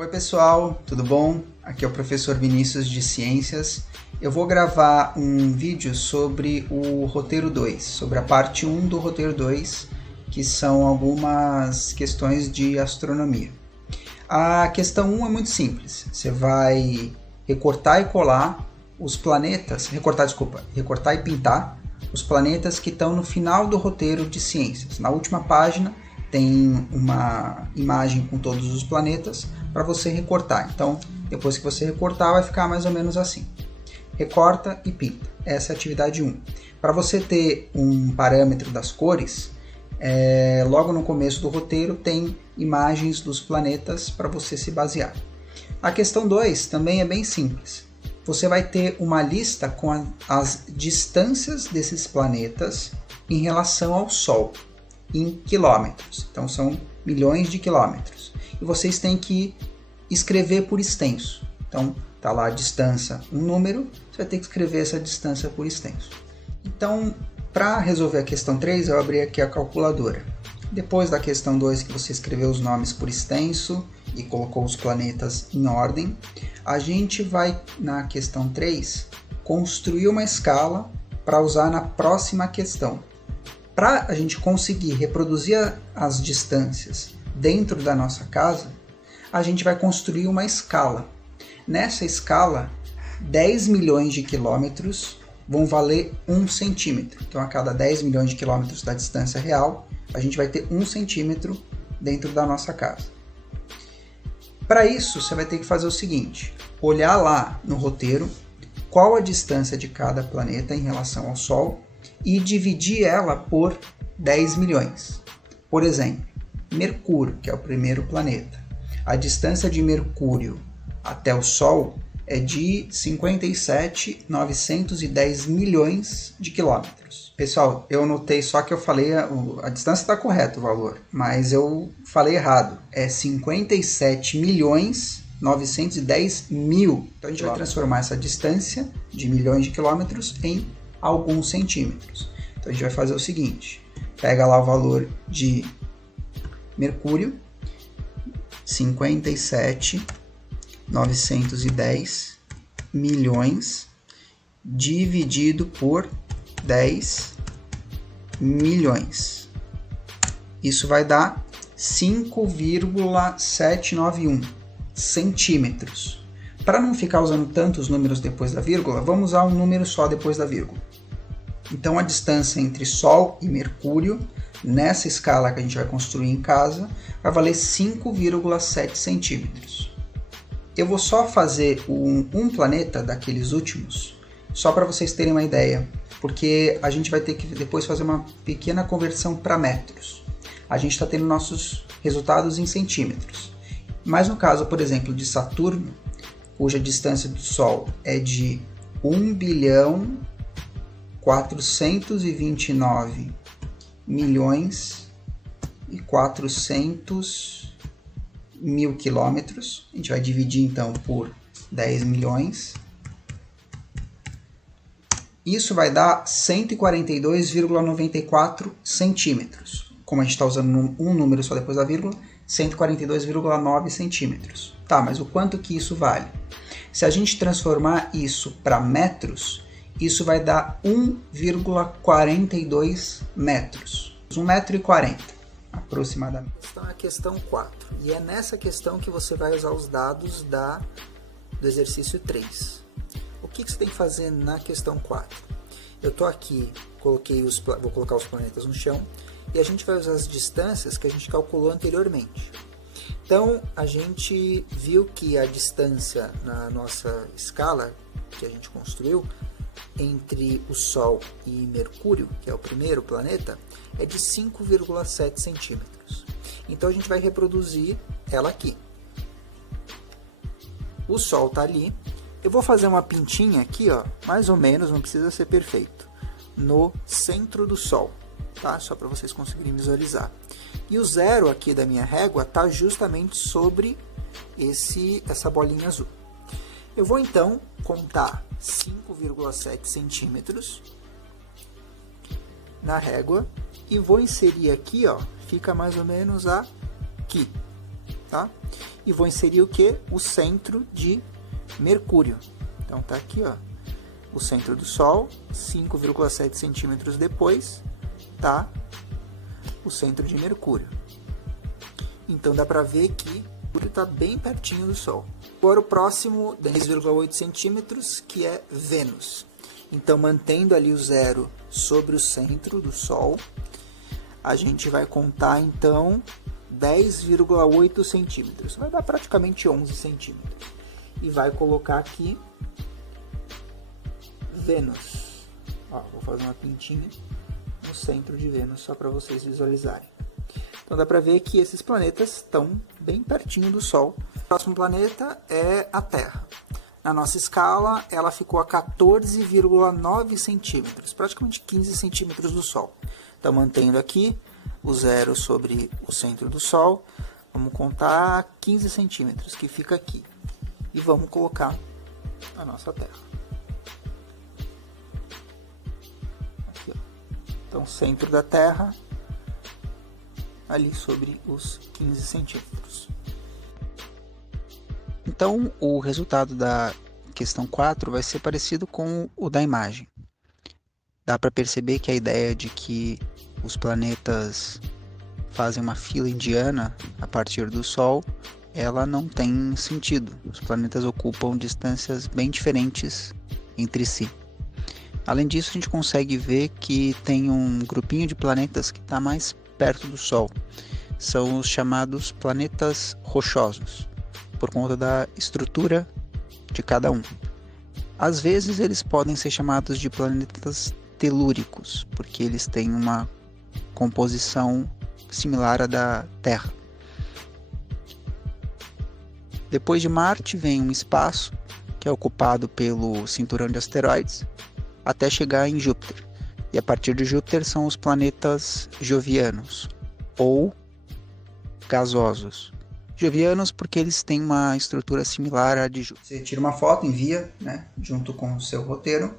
Oi pessoal, tudo bom? Aqui é o professor Vinícius de Ciências. Eu vou gravar um vídeo sobre o roteiro 2, sobre a parte 1 do roteiro 2, que são algumas questões de astronomia. A questão 1 é muito simples, você vai recortar e colar os planetas, recortar e pintar os planetas que estão no final do roteiro de ciências. Na última página tem uma imagem com todos os planetas para você recortar. Então, depois que você recortar, vai ficar mais ou menos assim. Recorta e pinta. Essa é a atividade 1. Para você ter um parâmetro das cores, logo no começo do roteiro tem imagens dos planetas para você se basear. A questão 2 também é bem simples. Você vai ter uma lista com as distâncias desses planetas em relação ao Sol, em quilômetros. Então são milhões de quilômetros. E vocês têm que escrever por extenso. Então está lá a distância, um número, você vai ter que escrever essa distância por extenso. Então, para resolver a questão 3, eu abri aqui a calculadora. Depois da questão 2, que você escreveu os nomes por extenso e colocou os planetas em ordem, a gente vai, na questão 3, construir uma escala para usar na próxima questão. Para a gente conseguir reproduzir as distâncias dentro da nossa casa, a gente vai construir uma escala. Nessa escala, 10 milhões de quilômetros vão valer 1 centímetro. Então, a cada 10 milhões de quilômetros da distância real, a gente vai ter 1 centímetro dentro da nossa casa. Para isso, você vai ter que fazer o seguinte: olhar lá no roteiro qual a distância de cada planeta em relação ao Sol e dividir ela por 10 milhões. Por exemplo, Mercúrio, que é o primeiro planeta. A distância de Mercúrio até o Sol é de 57.910 milhões de quilômetros. Pessoal, eu notei só que eu falei, a distância está correta o valor, mas eu falei errado. É 57.910.000. Então a gente vai transformar essa distância de milhões de quilômetros em alguns centímetros. Então a gente vai fazer o seguinte: pega lá o valor de Mercúrio, 57.910 milhões dividido por 10 milhões. Isso vai dar 5,791 centímetros. Para não ficar usando tantos números depois da vírgula, vamos usar um número só depois da vírgula. Então a distância entre Sol e Mercúrio, nessa escala que a gente vai construir em casa, vai valer 5,7 centímetros. Eu vou só fazer um planeta daqueles últimos, só para vocês terem uma ideia, porque a gente vai ter que depois fazer uma pequena conversão para metros. A gente está tendo nossos resultados em centímetros. Mas no caso, por exemplo, de Saturno, cuja distância do Sol é de 1.429.400.000 quilômetros. A gente vai dividir então por 10 milhões. Isso vai dar 142,94 centímetros. Como a gente está usando um número só depois da vírgula, 142,9 centímetros. Tá, mas o quanto que isso vale? Se a gente transformar isso para metros, isso vai dar 1,42 metros. 1,40 m aproximadamente. Então é a questão 4. E é nessa questão que você vai usar os dados do exercício 3. O que você tem que fazer na questão 4? Eu estou aqui, vou colocar os planetas no chão e a gente vai usar as distâncias que a gente calculou anteriormente. Então, a gente viu que a distância na nossa escala que a gente construiu entre o Sol e Mercúrio, que é o primeiro planeta, é de 5,7 centímetros. Então, a gente vai reproduzir ela aqui. O Sol está ali. Eu vou fazer uma pintinha aqui, ó, mais ou menos, não precisa ser perfeito, no centro do Sol, tá? Só para vocês conseguirem visualizar. E o zero aqui da minha régua está justamente sobre essa bolinha azul. Eu vou então contar 5,7 centímetros na régua e vou inserir aqui, ó, fica mais ou menos aqui. tá? E vou inserir o que? O centro de Mercúrio. Então tá aqui, ó, o centro do Sol, 5,7 centímetros depois, tá o centro de Mercúrio. Então dá para ver que Mercúrio está bem pertinho do Sol. Agora o próximo, 10,8 centímetros, que é Vênus. Então, mantendo ali o zero sobre o centro do Sol, a gente vai contar, então, 10,8 centímetros. Vai dar praticamente 11 centímetros. E vai colocar aqui Vênus. Ó, vou fazer uma pintinha no centro de Vênus, só para vocês visualizarem. Então, dá para ver que esses planetas estão bem pertinho do Sol. O próximo planeta é a Terra. Na nossa escala, ela ficou a 14,9 centímetros, praticamente 15 centímetros do Sol. Então, mantendo aqui o zero sobre o centro do Sol, vamos contar 15 centímetros, que fica aqui. E vamos colocar a nossa Terra. Aqui, ó. Então, centro da Terra, ali sobre os 15 centímetros. Então, o resultado da questão 4 vai ser parecido com o da imagem. Dá para perceber que a ideia de que os planetas fazem uma fila indiana a partir do Sol, ela não tem sentido. Os planetas ocupam distâncias bem diferentes entre si. Além disso, a gente consegue ver que tem um grupinho de planetas que está mais perto do Sol. São os chamados planetas rochosos, por conta da estrutura de cada um. Às vezes eles podem ser chamados de planetas telúricos, porque eles têm uma composição similar à da Terra. Depois de Marte vem um espaço que é ocupado pelo cinturão de asteroides até chegar em Júpiter. E a partir de Júpiter são os planetas jovianos ou gasosos. Jovianos porque eles têm uma estrutura similar à de Júpiter. Você tira uma foto, envia, né, junto com o seu roteiro.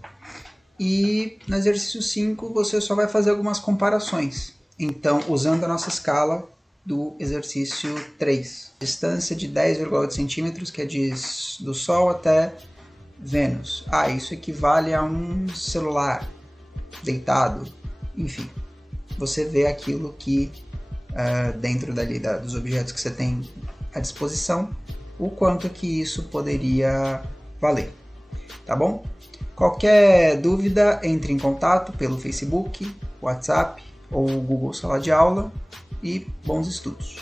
E no exercício 5 você só vai fazer algumas comparações. Então, usando a nossa escala do exercício 3. Distância de 10,8 centímetros, que é do Sol até Vênus. Isso equivale a um celular deitado. Enfim, você vê aquilo que dentro dali dos objetos que você tem à disposição, o quanto que isso poderia valer. Tá bom? Qualquer dúvida, entre em contato pelo Facebook, WhatsApp ou Google Sala de Aula e bons estudos!